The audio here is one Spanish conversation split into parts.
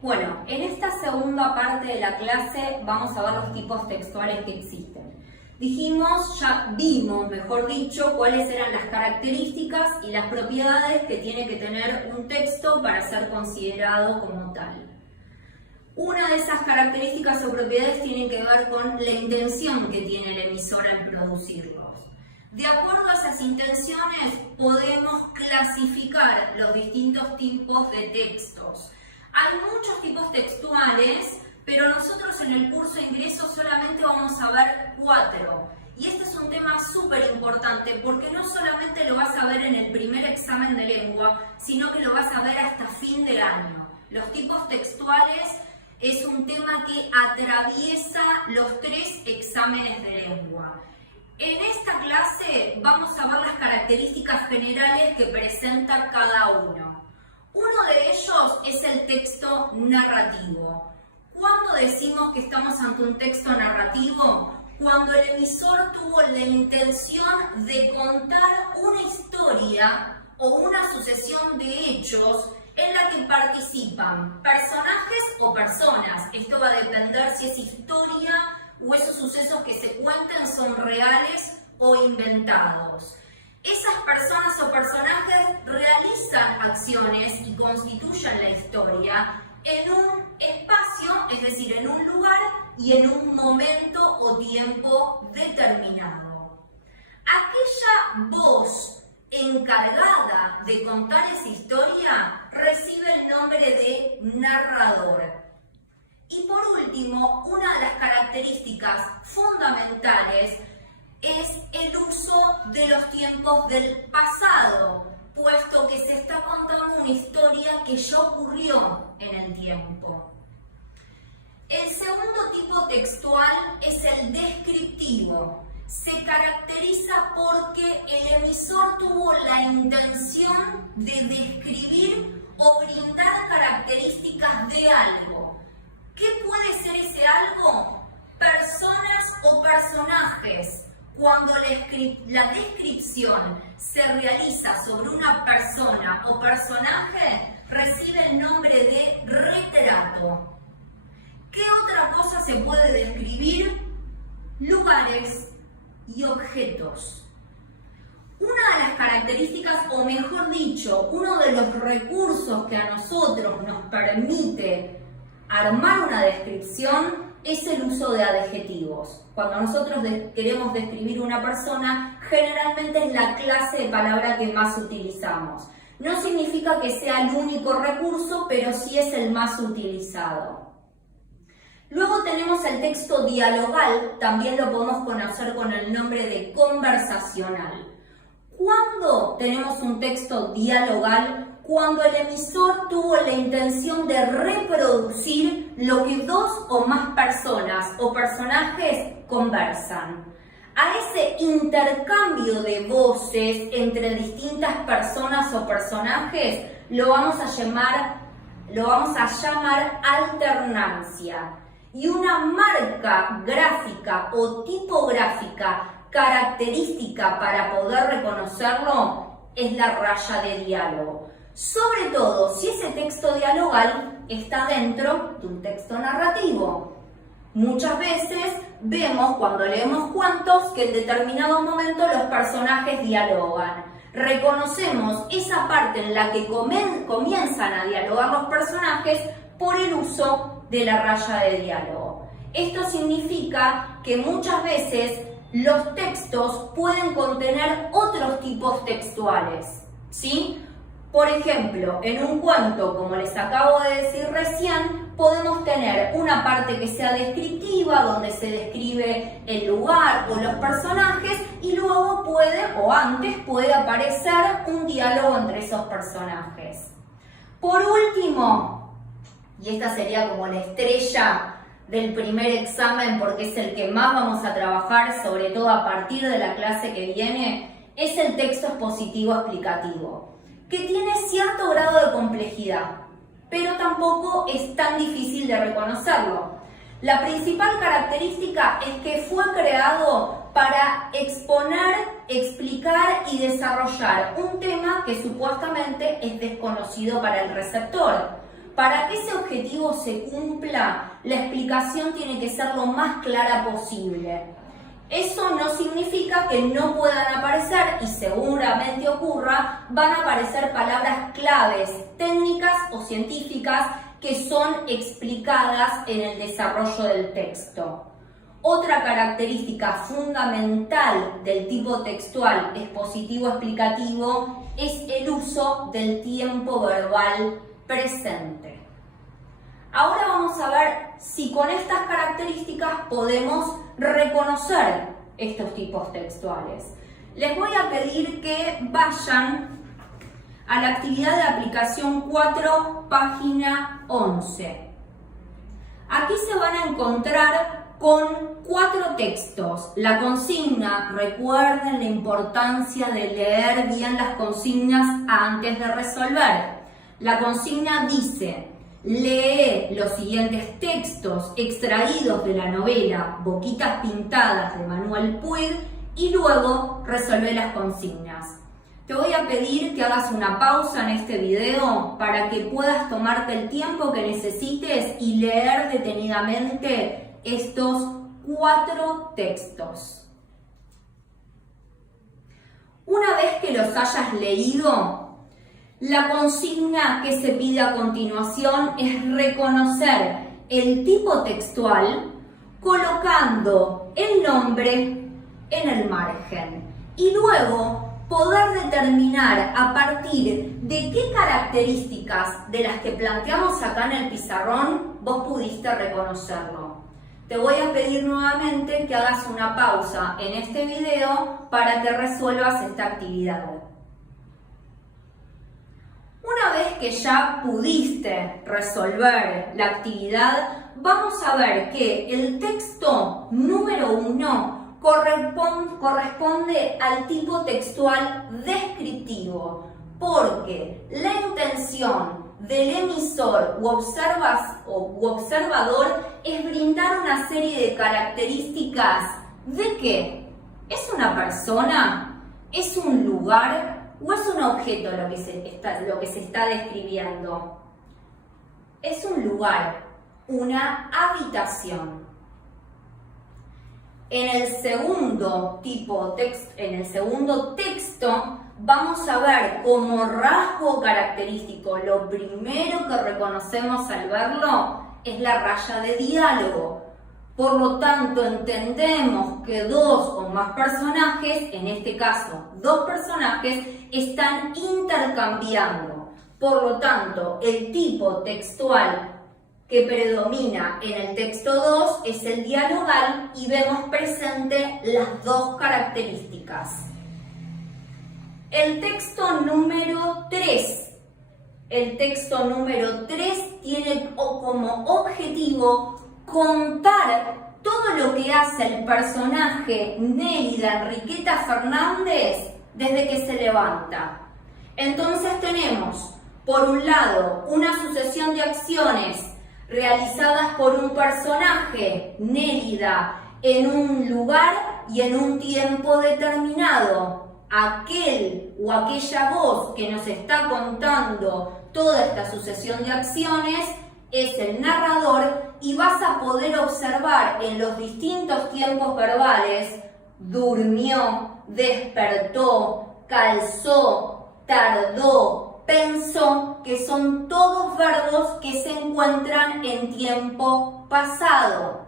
Bueno, en esta segunda parte de la clase vamos a ver los tipos textuales que existen. Vimos, mejor dicho, cuáles eran las características y las propiedades que tiene que tener un texto para ser considerado como tal. Una de esas características o propiedades tiene que ver con la intención que tiene el emisor al producirlos. De acuerdo a esas intenciones podemos clasificar los distintos tipos de textos. Hay muchos tipos textuales, pero nosotros en el curso de ingreso solamente vamos a ver 4. Y este es un tema súper importante porque no solamente lo vas a ver en el primer examen de lengua, sino que lo vas a ver hasta fin del año. Los tipos textuales es un tema que atraviesa los 3 exámenes de lengua. En esta clase vamos a ver las características generales que presenta cada uno. Uno de ellos es el texto narrativo. ¿Cuándo decimos que estamos ante un texto narrativo? Cuando el emisor tuvo la intención de contar una historia o una sucesión de hechos en la que participan personajes o personas. Esto va a depender si es historia o esos sucesos que se cuentan son reales o inventados. Esas personas o personajes realizan acciones y constituyen la historia en un espacio, es decir, en un lugar y en un momento o tiempo determinado. Aquella voz encargada de contar esa historia recibe el nombre de narrador. Y por último, una de las características fundamentales es el uso de los tiempos del pasado, puesto que se está contando una historia que ya ocurrió en el tiempo. El segundo tipo textual es el descriptivo. Se caracteriza porque el emisor tuvo la intención de describir o brindar características de algo. ¿Qué puede ser ese algo? Personas o personajes. Cuando la descripción se realiza sobre una persona o personaje, recibe el nombre de retrato. ¿Qué otra cosa se puede describir? Lugares y objetos. Una de las características, o mejor dicho, uno de los recursos que a nosotros nos permite armar una descripción es el uso de adjetivos. Cuando nosotros queremos describir una persona, generalmente es la clase de palabra que más utilizamos. No significa que sea el único recurso, pero sí es el más utilizado. Luego tenemos el texto dialogal, también lo podemos conocer con el nombre de conversacional. ¿Cuándo tenemos un texto dialogal? Cuando el emisor tuvo la intención de reproducir lo que 2 o más personas o personajes conversan. A ese intercambio de voces entre distintas personas o personajes lo vamos a llamar alternancia. Y una marca gráfica o tipográfica característica para poder reconocerlo es la raya de diálogo. Sobre todo si ese texto dialogal está dentro de un texto narrativo. Muchas veces vemos cuando leemos cuentos que en determinado momento los personajes dialogan. Reconocemos esa parte en la que comienzan a dialogar los personajes por el uso de la raya de diálogo. Esto significa que muchas veces los textos pueden contener otros tipos textuales, ¿sí? Por ejemplo, en un cuento, como les acabo de decir recién, podemos tener una parte que sea descriptiva, donde se describe el lugar o los personajes, y luego puede aparecer un diálogo entre esos personajes. Por último, y esta sería como la estrella del primer examen, porque es el que más vamos a trabajar, sobre todo a partir de la clase que viene, es el texto expositivo explicativo, que tiene cierto grado de complejidad, pero tampoco es tan difícil de reconocerlo. La principal característica es que fue creado para exponer, explicar y desarrollar un tema que supuestamente es desconocido para el receptor. Para que ese objetivo se cumpla, la explicación tiene que ser lo más clara posible. Eso no significa que no puedan aparecer, y seguramente ocurra, van a aparecer palabras claves, técnicas o científicas que son explicadas en el desarrollo del texto. Otra característica fundamental del tipo textual expositivo-explicativo es el uso del tiempo verbal presente. Ahora vamos a ver si con estas características podemos reconocer estos tipos textuales. Les voy a pedir que vayan a la actividad de aplicación 4, página 11. Aquí se van a encontrar con 4 textos. La consigna, recuerden la importancia de leer bien las consignas antes de resolver. La consigna dice: lee los siguientes textos extraídos de la novela Boquitas Pintadas de Manuel Puig y luego resolve las consignas. Te voy a pedir que hagas una pausa en este video para que puedas tomarte el tiempo que necesites y leer detenidamente estos 4 textos. Una vez que los hayas leído, la consigna que se pide a continuación es reconocer el tipo textual colocando el nombre en el margen y luego poder determinar a partir de qué características de las que planteamos acá en el pizarrón vos pudiste reconocerlo. Te voy a pedir nuevamente que hagas una pausa en este video para que resuelvas esta actividad. Una vez que ya pudiste resolver la actividad, vamos a ver que el texto número 1 corresponde al tipo textual descriptivo, porque la intención del emisor u observador es brindar una serie de características de qué. ¿Es una persona? ¿Es un lugar? ¿O es un objeto lo que se está describiendo? Es un lugar, una habitación. En el segundo texto, vamos a ver como rasgo característico, lo primero que reconocemos al verlo es la raya de diálogo. Por lo tanto, entendemos que 2 o más personajes, en este caso 2 personajes, están intercambiando. Por lo tanto, el tipo textual que predomina en el texto 2 es el dialogal y vemos presente las 2 características. El texto número 3. El texto número 3 tiene como objetivo contar todo lo que hace el personaje Nélida Enriqueta Fernández desde que se levanta. Entonces tenemos, por un lado, una sucesión de acciones realizadas por un personaje, Nélida, en un lugar y en un tiempo determinado. Aquel o aquella voz que nos está contando toda esta sucesión de acciones es el narrador y vas a poder observar en los distintos tiempos verbales: durmió, despertó, calzó, tardó, pensó, que son todos verbos que se encuentran en tiempo pasado.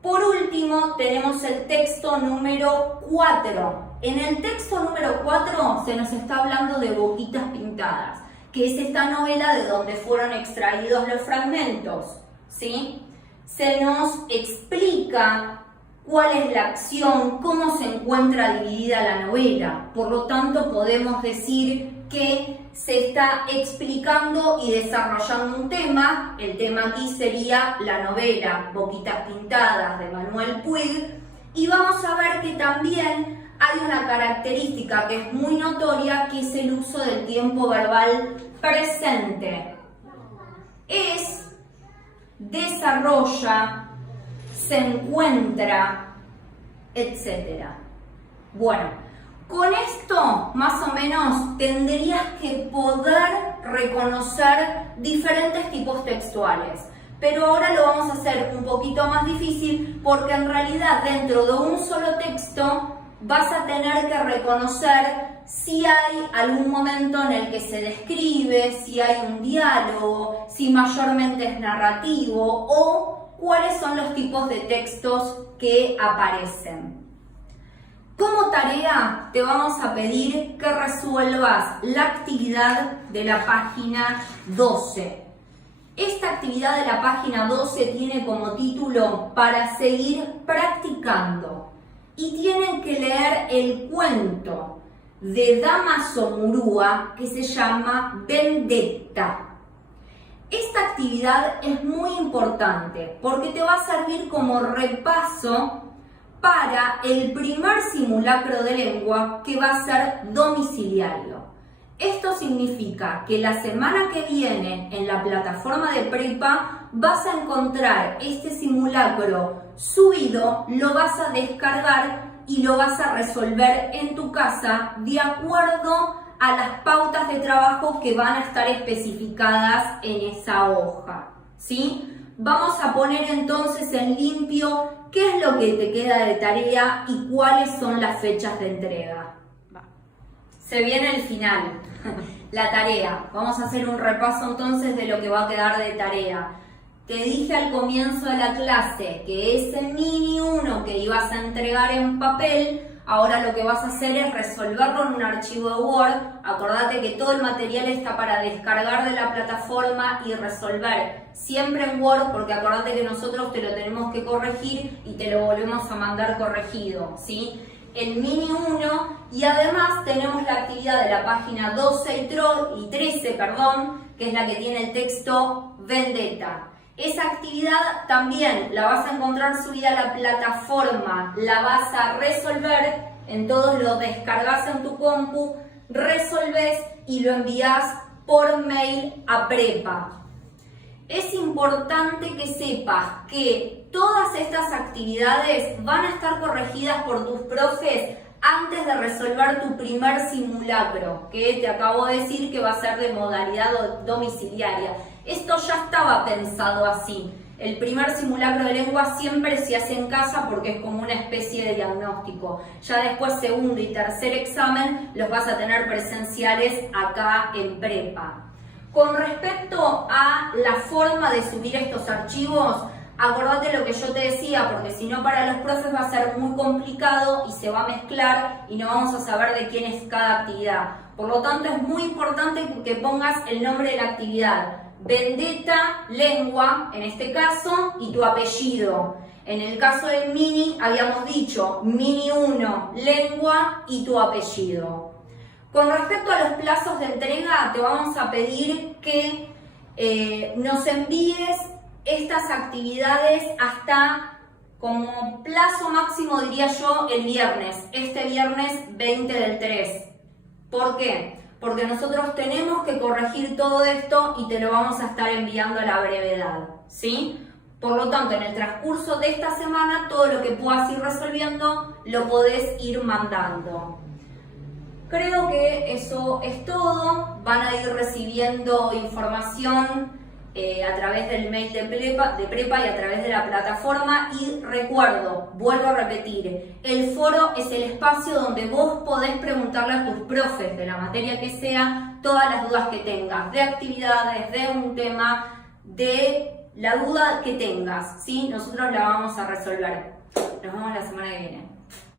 Por último, tenemos el texto número 4. En el texto número 4 se nos está hablando de Boquitas Pintadas, que es esta novela de donde fueron extraídos los fragmentos, ¿sí? Se nos explica cuál es la acción, cómo se encuentra dividida la novela. Por lo tanto, podemos decir que se está explicando y desarrollando un tema. El tema aquí sería la novela Boquitas Pintadas de Manuel Puig. Y vamos a ver que también hay una característica que es muy notoria, que es el uso del tiempo verbal presente. Es, desarrolla, se encuentra, etc. Bueno, con esto más o menos tendrías que poder reconocer diferentes tipos textuales. Pero ahora lo vamos a hacer un poquito más difícil porque en realidad dentro de un solo texto vas a tener que reconocer si hay algún momento en el que se describe, si hay un diálogo, si mayormente es narrativo o cuáles son los tipos de textos que aparecen. Como tarea te vamos a pedir que resuelvas la actividad de la página 12. Esta actividad de la página 12 tiene como título "Para seguir practicando" y tienen que leer el cuento de Damaso Murúa que se llama Vendetta. Esta actividad es muy importante porque te va a servir como repaso para el primer simulacro de lengua que va a ser domiciliario. Esto significa que la semana que viene en la plataforma de Prepa vas a encontrar este simulacro subido, lo vas a descargar y lo vas a resolver en tu casa de acuerdo a las pautas de trabajo que van a estar especificadas en esa hoja, ¿sí? Vamos a poner entonces en limpio qué es lo que te queda de tarea y cuáles son las fechas de entrega. Se viene el final, la tarea. Vamos a hacer un repaso entonces de lo que va a quedar de tarea. Te dije al comienzo de la clase que ese mini 1 que ibas a entregar en papel, ahora lo que vas a hacer es resolverlo en un archivo de Word. Acordate que todo el material está para descargar de la plataforma y resolver siempre en Word, porque acordate que nosotros te lo tenemos que corregir y te lo volvemos a mandar corregido, ¿sí? El mini 1 y además tenemos la actividad de la página 12 y 13, que es la que tiene el texto Vendetta. Esa actividad también la vas a encontrar subida a la plataforma, la vas a resolver, en todos lo descargas en tu compu, resolves y lo envías por mail a Prepa. Es importante que sepas que todas estas actividades van a estar corregidas por tus profes antes de resolver tu primer simulacro, que te acabo de decir que va a ser de modalidad domiciliaria. Esto ya estaba pensado así. El primer simulacro de lengua siempre se hace en casa porque es como una especie de diagnóstico. Ya después, segundo y tercer examen los vas a tener presenciales acá en Prepa. Con respecto a la forma de subir estos archivos, acordate lo que yo te decía, porque si no para los profes va a ser muy complicado y se va a mezclar y no vamos a saber de quién es cada actividad. Por lo tanto, es muy importante que pongas el nombre de la actividad. Vendetta, lengua, en este caso, y tu apellido. En el caso del mini, habíamos dicho mini 1, lengua y tu apellido. Con respecto a los plazos de entrega, te vamos a pedir que nos envíes estas actividades hasta, como plazo máximo diría yo, el viernes. Este viernes 20 del 3. ¿Por qué? Porque nosotros tenemos que corregir todo esto y te lo vamos a estar enviando a la brevedad, ¿sí? Por lo tanto, en el transcurso de esta semana, todo lo que puedas ir resolviendo, lo podés ir mandando. Creo que eso es todo. Van a ir recibiendo información a través del mail de Prepa y a través de la plataforma. Y recuerdo, vuelvo a repetir, el foro es el espacio donde vos podés preguntarle a tus profes de la materia que sea todas las dudas que tengas, de actividades, de un tema, de la duda que tengas, ¿sí? Nosotros la vamos a resolver. Nos vemos la semana que viene.